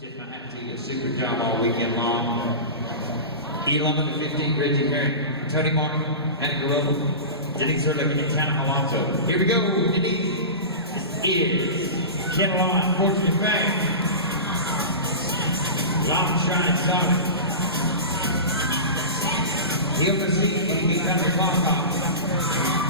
Tip my hat to you. Super job all weekend long. E11 to 15, Reggie Perry, Tony Martin, Annika Rubble, Denise Ehrlich, and Tana Alonso. Here we go, Denise. This is Ken Lawn, Fortune Bank. Long shine solid. He'll proceed when he becomes the clock off.